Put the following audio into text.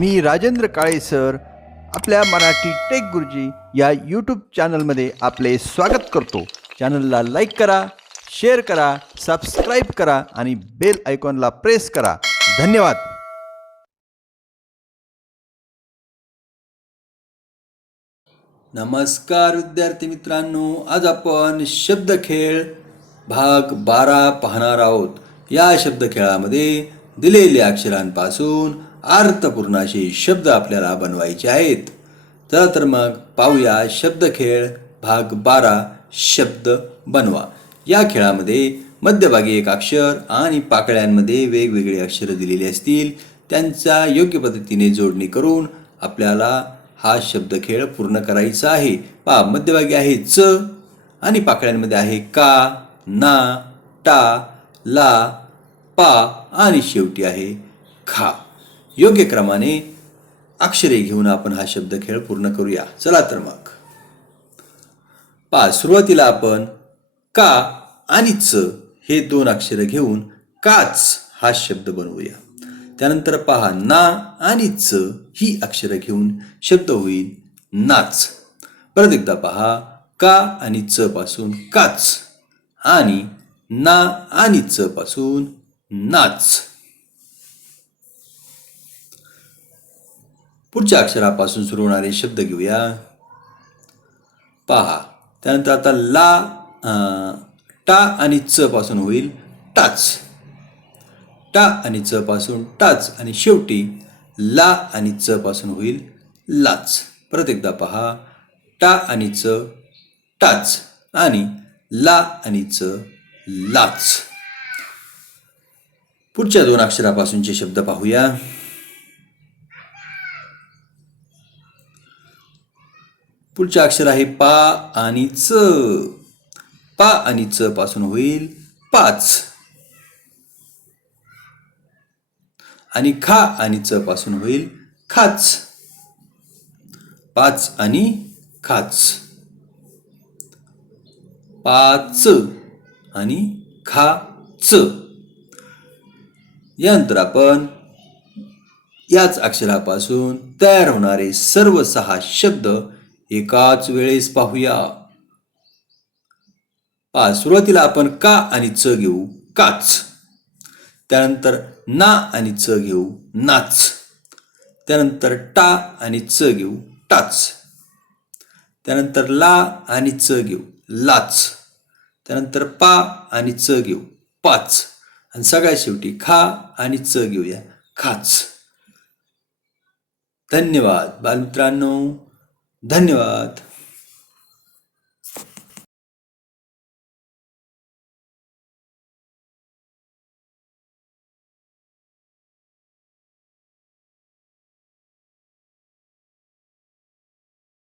मी Rajendra Kale sir. आपल्या Marathi take गुरुजी या यूट्यूब चॅनलमध्ये आपले स्वागत करतो. चॅनलला लाईक करा शेअर करा सबस्क्राईब करा आणि बेल आयकॉनला प्रेस करा. धन्यवाद. नमस्कार विद्यार्थी मित्रांनो. आज आपण शब्दखेळ भाग बारा पाहणार आहोत. या शब्दखेळामध्ये दिलेल्या अक्षरांपासून अर्थपूर्ण असे शब्द आपल्याला बनवायचे आहेत. चला तर मग पाहूया शब्द खेळ भाग बारा शब्द बनवा. या खेळामध्ये मध्यभागी एक अक्षर आणि पाकळ्यांमध्ये वेगवेगळे अक्षरं दिलेली असतील. त्यांचा योग्य पद्धतीने जोडणी करून आपल्याला हा शब्द खेळ पूर्ण करायचा आहे. पा मध्यभागी आहे च आणि पाकळ्यांमध्ये आहे का ना टा ला पा आणि शेवटी आहे खा. योग्य क्रमाने अक्षरे घेऊन आपण हा शब्द खेळ पूर्ण करूया. चला तर मग. पहा सुरुवातीला आपण का आणि च हे दोन अक्षरं घेऊन काच हा शब्द बनवूया. त्यानंतर पहा ना आणि च ही अक्षरं घेऊन शब्द होईल नाच. परत एकदा पहा का आणि च पासून काच आणि ना आणि च पासून नाच. पुढच्या अक्षरापासून सुरू होणारे शब्द घेऊया. पहा त्यानंतर आता ला टा आणि च पासून होईल टाच. टा आणि च पासून टाच आणि शेवटी ला आणि च पासून होईल लाच. परत एकदा पहा टा आणि च टाच आणि ला आणि च लाच. पुढच्या दोन अक्षरापासूनचे शब्द पाहूया. पुढचे अक्षर आहे पा आणि च. पा आणि च पासून होईल पाच. आणि खा आणि च पासून होईल खाच. पाच आणि खाच. पाच आणि खाच. यानंतर आपण याच अक्षरापासून तयार होणारे सर्व सहा शब्द एकाच वेळेस पाहूया. पा सुरुवातीला आपण का आणि च घेऊ? काच. त्यानंतर ना आणि च घेऊ नाच. त्यानंतर टा आणि च घेऊ टाच. त्यानंतर ला आणि च घेऊ लाच. त्यानंतर पा आणि च घेऊ पाच. आणि सगळ्या शेवटी खा आणि च घेऊया खाच. धन्यवाद. बालमित्रांनो धन्यवाद.